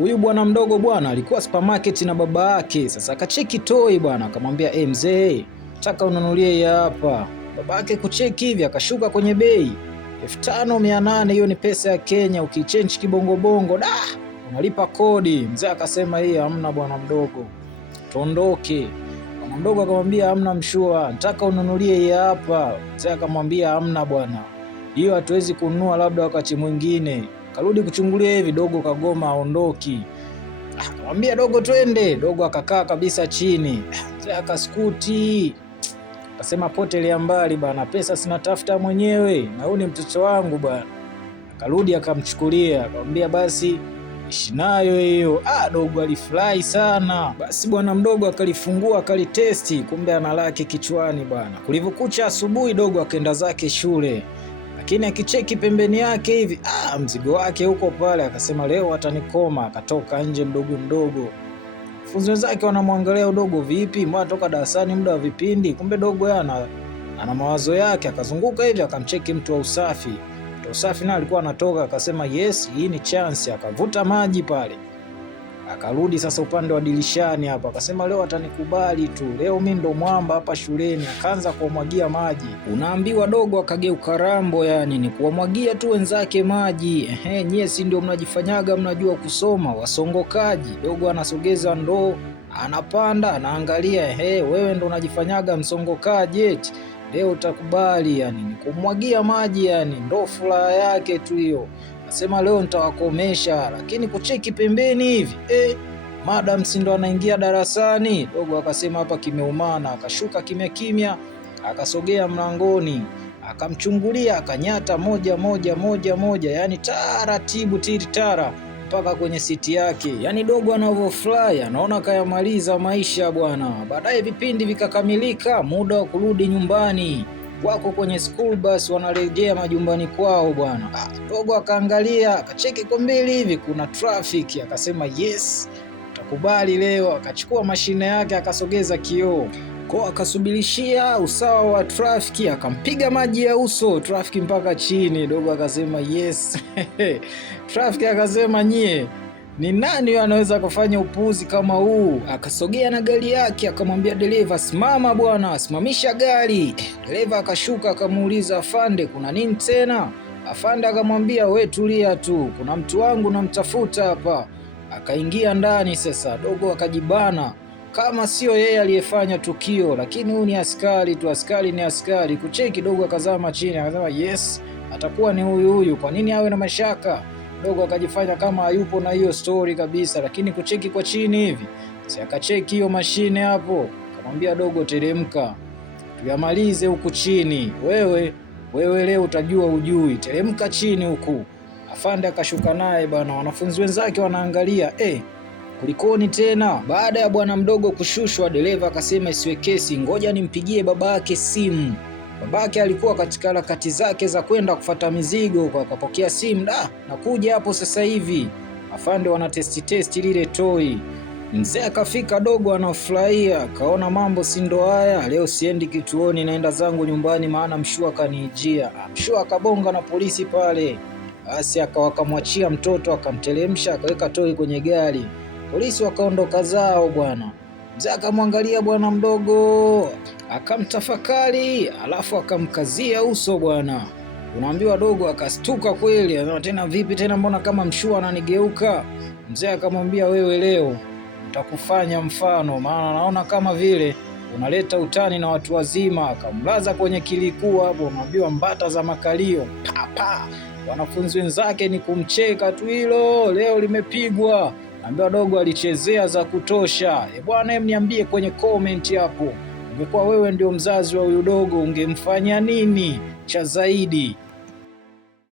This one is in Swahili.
Huyu bwana mdogo bwana alikuwa supermarket na baba yake. Sasa akacheki toy bwana, akamwambia mzee, nataka ununulie hapa. Baba yake kucheki hivi akashuka kwenye bei 5800. Hiyo ni pesa ya Kenya, ukichange kibongo bongo unalipa kodi. Mzee akasema hii hamna bwana mdogo, tuondoke. Bwana mdogo akamwambia hamna mshua, nataka ununulie hapa. Mzee akamwambia hamna bwana, hiyo hatuwezi kununua, labda wakati mwingine. Karudi kuchungulia hivi, dogo kagoma aondoki. Akamwambia dogo twende. Dogo akakaa kabisa chini. Mzee akaskuti, akasema potelea mbali bana, pesa sinatafuta mwenyewe na huyu ni mtoto wangu bana. Akarudi akamchukulia, akamwambia basi ishi nayo hiyo. Dogo alifurahi sana. Basi bwana mdogo akalifungua akalitesti, kumbe ana laki kichwani bwana. Kulivyokucha asubuhi, dogo akaenda zake shule, lakini akicheki pembeni yake hivi mzigo wake huko pale. Akasema leo atanikoma. Akatoka nje mdogo mdogo. Funzo wenzake wanamwangalia udogo, vipi mbona toka darasani muda wa vipindi? Kumbe dogo ana mawazo yake. Akazunguka hivi akamcheki mtu wa usafi. Mtu wa usafi naye alikuwa anatoka, akasema yes, hii ni chance. Akavuta maji pale, akarudi sasa upande wa dirishani hapa, akasema leo atanikubali tu, leo mimi ndo mwamba hapa shuleni. Akaanza kuwamwagia maji. Unaambiwa dogo akageuka rambo, yani ni kuwamwagia tu wenzake maji. Nyie si ndio mnajifanyaga mnajua kusoma, wasongokaji. Dogo anasogeza ndoo, anapanda, anaangalia, wewe ndo unajifanyaga msongokaji eti leo utakubali. Yani ni kumwagia maji, yani ndo furaha yake tu hiyo. Nasema leo nitawakomesha. Lakini kucheki pembeni hivi madam si ndo anaingia darasani. Dogo akasema hapa kimeumana. Akashuka kimya kimya, akasogea mlangoni, akamchungulia, akanyata moja, yani taratibu tiritara mpaka kwenye siti yake. Yani dogo anavyofurahi, anaona kayamaliza maisha bwana. Baadaye vipindi vikakamilika, muda wa kurudi nyumbani. Wako kwenye school bus wanarejea majumbani kwao bwana. Dogo akaangalia, akacheki kwa mbele hivi kuna traffic, akasema yes, utakubali leo. Akachukua mashine yake akasogeza kioo kwa akasubirishia usawa wa traffic, akampiga maji ya uso traffic mpaka chini. Dogo akasema yes. Traffic akasema nyie ni nani anaweza kufanya upuuzi kama huu? Akasogea na gari yake, akamwambia dereva, simama bwana, simamisha gari. Dereva akashuka, akamuuliza afande, kuna nini tena? Afande akamwambia we tulia tu, kuna mtu wangu namtafuta hapa. Akaingia ndani. Sasa dogo akajibana kama sio yeye aliyefanya tukio, lakini huyu ni askari tu, askari ni askari. Kucheki dogo akazama chini, akasema yes, atakuwa ni huyu, kwa nini awe na mashaka? Dogo akajifanya kama hayupo na hiyo story kabisa, lakini kucheki kwa chini hivi. Sasa akacheki hiyo mashine hapo, akamwambia dogo teremka, tuyamalize huku chini. Wewe leo utajua ujui, teremka chini huku. Afande akashuka naye bana. Wanafunzi wenzake wanaangalia, kulikoni tena? Baada ya bwana mdogo kushushwa, dereva akasema isiwe kesi, ngoja nimpigie babake simu. Babake alikuwa katika harakati zake za kwenda kufuata mizigo, kwa akapokea simu, nakuja hapo sasa hivi. Afande wana testi lile toy. Mzee akafika, dogo anafurahia, kaona mambo si ndo haya, leo siendi kituoni, naenda zangu nyumbani, maana mshua kanijia. Mshua akabonga na polisi pale. Basi akamwachia mtoto, akamtelemsha, akaweka toy kwenye gari. Polisi wakaondoka zao bwana. Mzee akamwangalia bwana mdogo, akamtafakari, alafu akamkazia uso bwana. Unaambiwa dogo akastuka kweli, anasema tena vipi tena, mbona kama mshua ananigeuka? Mzee akamwambia wewe leo nitakufanya mfano, maana naona kama vile unaleta utani na watu wazima. Akamlaza kwenye kilikuu hapo, unaambiwa mbata za makalio papa. Wanafunzi wenzake ni kumcheka tu, hilo leo limepigwa. Naambiwa dogo alichezea za kutosha. Bwana, niambie kwenye comment hapo, ungekuwa wewe ndio mzazi wa huyu dogo ungemfanya nini cha zaidi?